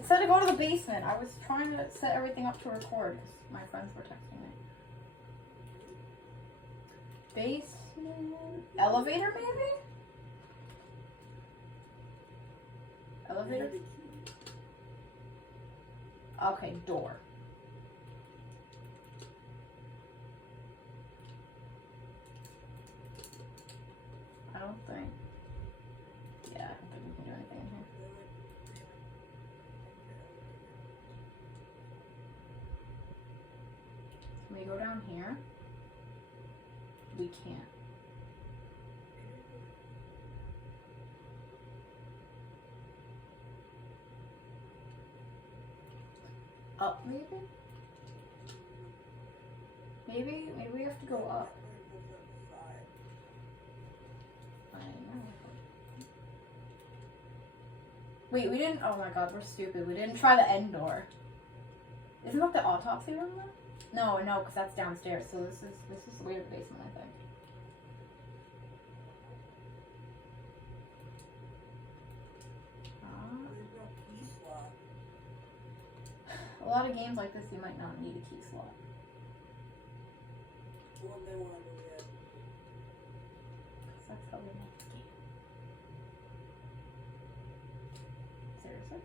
It said to go to the basement. I was trying to set everything up to record. My friends were texting me. Basement? Elevator, maybe? Elevator? Okay, door. I don't think. Yeah, I don't think we can do anything in here. Can we go down here? We can't. Up, maybe? Maybe we have to go up. I know. Wait, we didn't. Oh my god, we're stupid. We didn't try the end door. Isn't that the autopsy room though? No, because that's downstairs. So this is the way to the basement, I think. A lot of games like this, you might not need a key slot. What they want to do yet? Because that's how they make the game. Seriously?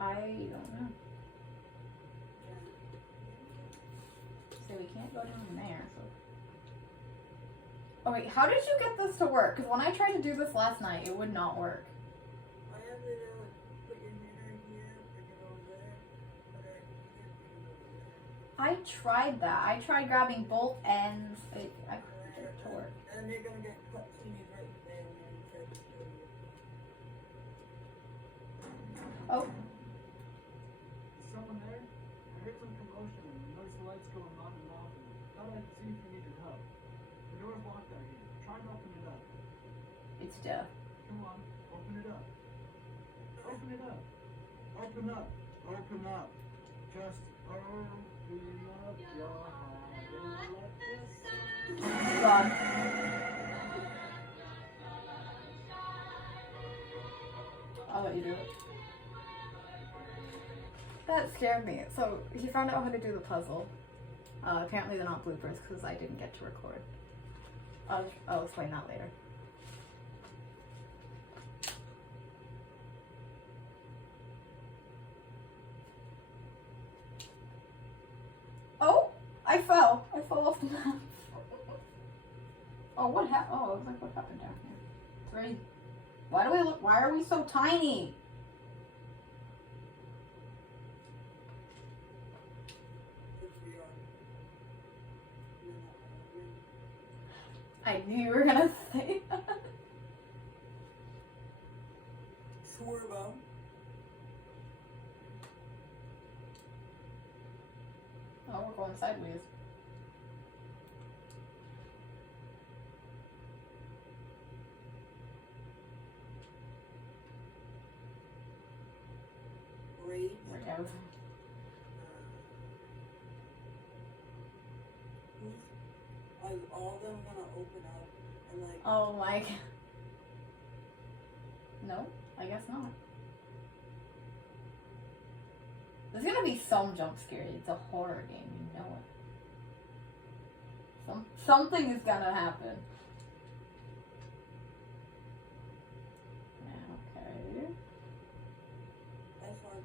I don't know. So we can't go down there, so... Oh wait, how did you get this to work? Because when I tried to do this last night, it would not work. I have to put your mirror here, put it over there, put it here, put it over there. I tried that. I tried grabbing both ends. I couldn't get it to work. And they're gonna get cut teenies right there and then try to do it. Oh. Is someone there? I heard some commotion and noticed the lights going on and off and thought I'd see if you needed help. The door's locked out here. Try to open it up. It's death. Come on, open it up. Open it up. Open up. Open up. Just open up your heart and let this God. I'll let you do it. That scared me. So he found out how to do the puzzle. Apparently they're not bloopers because I didn't get to record. I'll explain that later. Oh! I fell off the map. Oh, what happened? Oh, I was like, what happened down here? It's very... Why are we so tiny? I knew you were gonna say that. Swear about. Oh, we're going sideways. Rage. We're down. Are all of them gonna open up and like? Oh my god. No, I guess not. There's gonna be some jump scares. It's a horror game, you know it. Something is gonna happen. Okay. That's hard.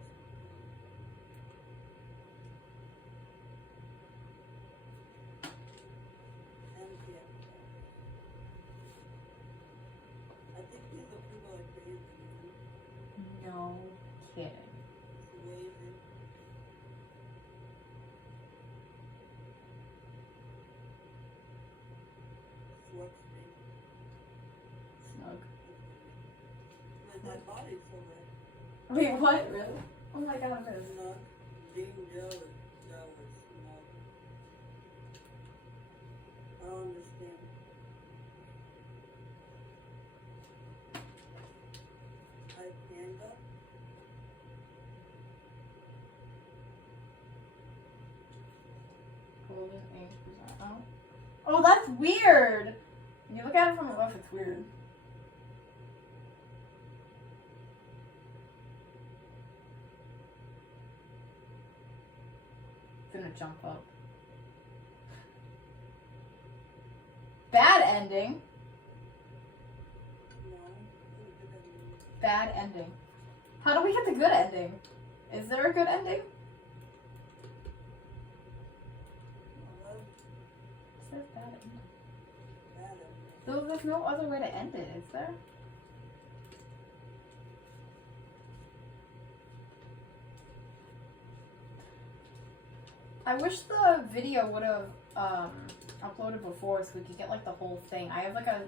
I think these are people are crazy. No kidding. It's amazing. What's name? Snug. But that body's so red. Wait, what? Really? Oh my god, it is. Snug. Jane Doe is snug. I don't understand. Panda. Golden 8%. Oh. Oh, that's weird. When you look at it from above, it's weird. It's gonna jump up. Bad ending. No. It didn't. Bad ending. How do we get the good ending? Is there a good ending? Well, It says bad ending. bad ending. There's no other way to end it, is there? I wish the video would have uploaded before so we could get like the whole thing. I have like a,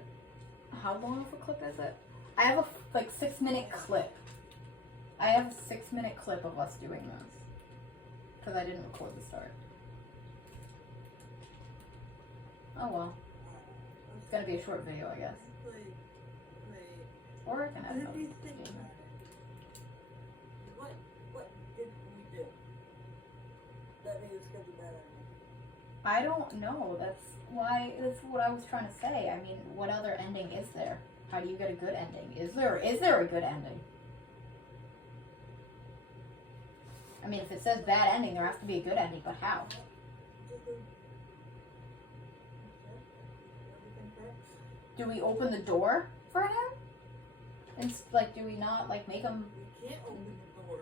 how long of a clip is it? I have a like 6-minute clip. I have a 6-minute clip of us doing this because I didn't record the start. Oh well, it's gonna be a short video, I guess. Wait. Or I can What edit did you it. think about it? What did we do that made us get the bad ending? I don't know. That's what I was trying to say. I mean, what other ending is there? How do you get a good ending? Is there a good ending? I mean, if it says bad ending, there has to be a good ending, but how? Do we open the door for him? And like, do we not like make him? We can't open the door.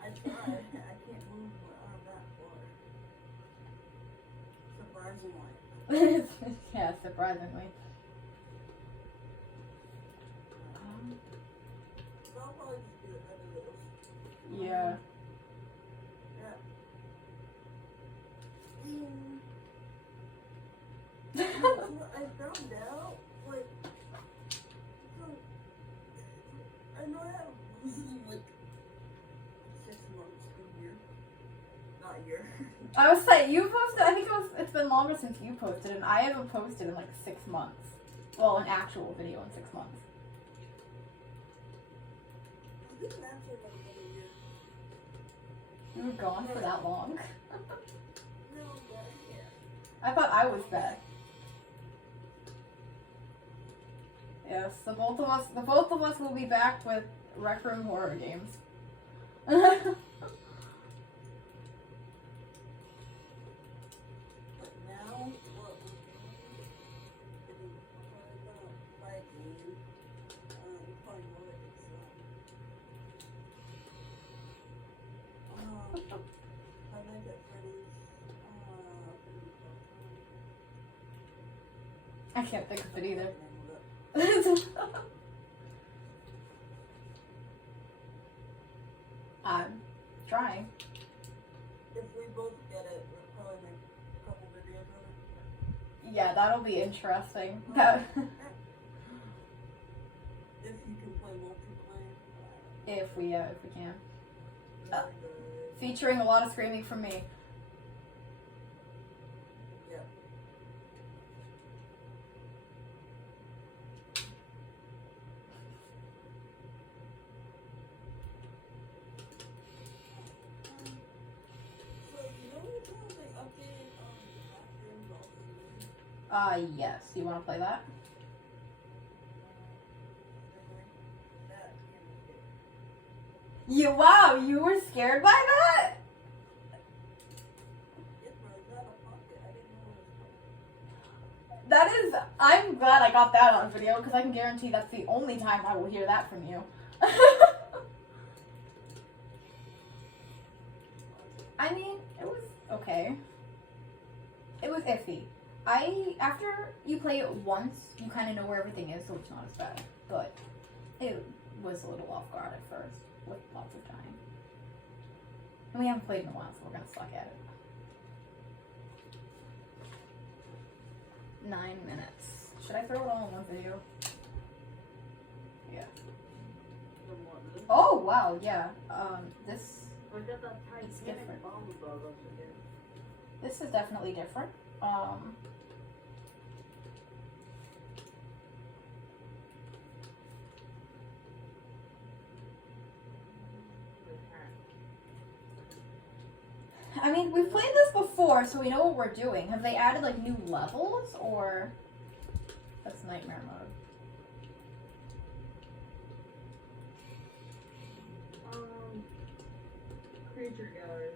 I tried. I can't move my arm that far. Surprisingly. Yeah, surprisingly. So I'll probably just do it under this. Yeah. What I found out, like, so, I know I have like 6 months, a year, not a year. I was saying you posted. I think it's been longer since you posted, and I haven't posted in like 6 months. Well, an actual video in 6 months. I think that's like a year. You were gone for that long. No, but yeah. I thought I was back. Yes, the both of us will be back with Rec Room horror games. But now, what we're doing is we're gonna play a game. You probably know it. It's I like it Freddy's. I can't think of it either. I'm trying. If we both get it, we'll probably make a couple videos of it. Yeah, that'll be interesting. That If you can play multiplayer. if we can. Very good. Featuring a lot of screaming from me. Yeah. So you know what they updated the bathroom Yes. You want to play that? Wow, you were scared by that? That is, I'm glad I got that on video because I can guarantee that's the only time I will hear that from you. I mean, it was okay. It was iffy. After you play it once, you kind of know where everything is, so it's not as bad. But it was a little off guard at first, with lots of time. And we haven't played in a while, so we're gonna suck at it. 9 minutes. Should I throw it all in one video? Yeah. Oh wow, yeah. This it's different. This is definitely different. I mean, we've played this before, so we know what we're doing. Have they added, like, new levels, or... That's nightmare mode. Creature gallery.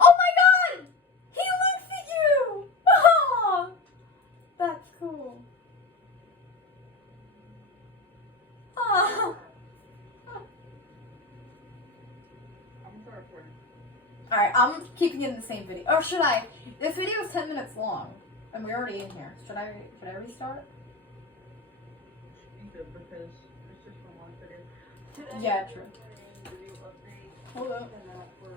Oh my god! He looks at you! Oh! That's cool. Oh. I'm sorry for it. Alright, I'm keeping it in the same video. Or should I? This video is 10 minutes long, and we're already in here. Should I restart? Because it's just from one video. Yeah, true. Video update. Hold up. And that for